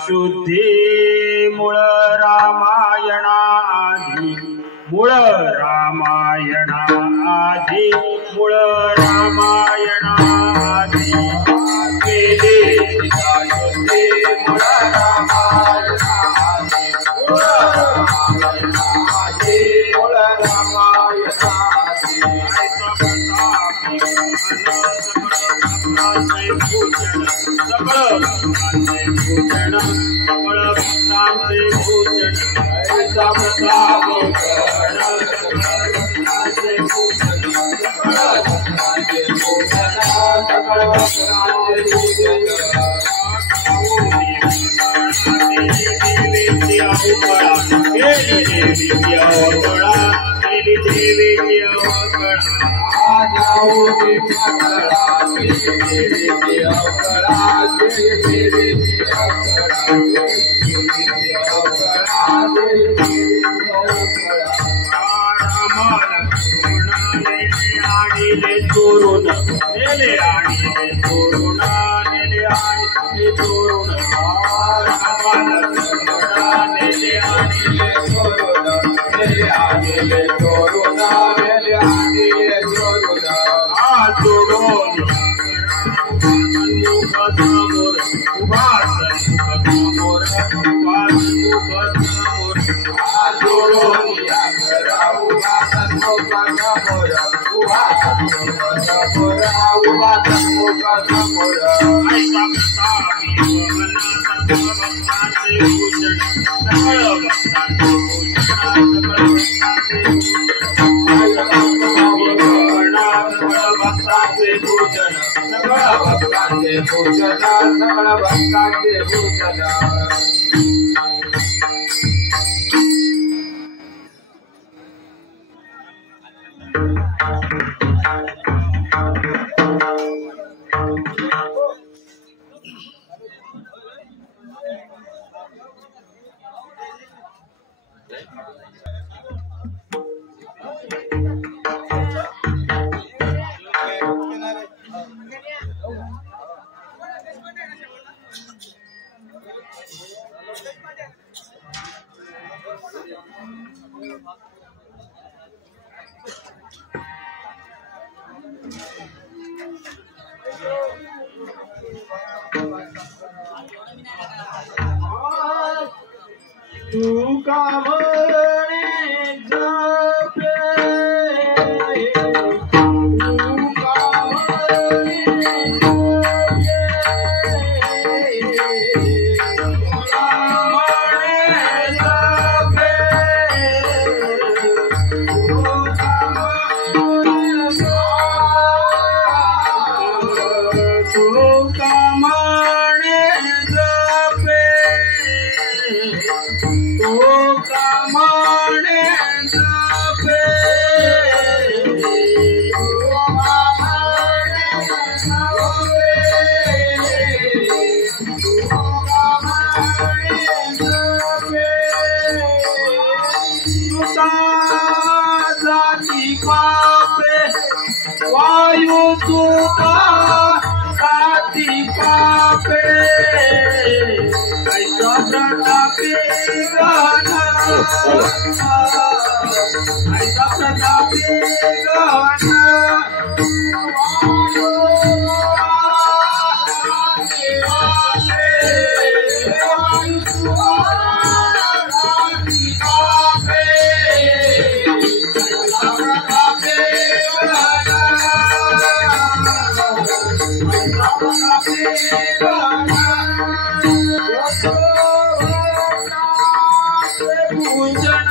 शुद्धि मूळ रामायणाधी मूळ रामायणाधी मूळ रामायणाधी केले सीता शुद्धि मूळ रामायणाधी मूळ रामायणाधी मूळ रामायणाधी सकळ भूषण सकळ भक्तांचे भूषण ऐसा प्रताप भक्तांचे भूषण सकळ भक्तांचे भूषण सकळ भक्तांचे भूषण देवीची अवकळा केली देवीची अवकळा केली देवीची अवकळा जाऊ देवीला देवीची अवकळा देवीची अवकळा देवीची अवकळा राम लक्ष्मणाने आणले चोरून नेले आणले चोरून नेले आणले चोरून राम लक्ष्मणाने आणले चोरून नेले आणले चोरून नेले आणले चोरून जोडून सन्मुख समोर उभा सन्मुख समोर उभा सन्मुख समोर जोडून या घरा उभा सन्मुख समोर उभा सन्मुख समोर उभा सन्मुख समोर ऐसा प्रतापी भक्तांचे भूषण सकळ भक्तांचे भूषण भक्तांचे भूषण सकळ भक्तांचे भूषण सकळ भक्तांचे भूषण तू का म्हणे जपे तू का म्हणे वायु सुता साथी पापे ऐसा प्रतापी गाना ऐसा प्रतापी गाना पूजन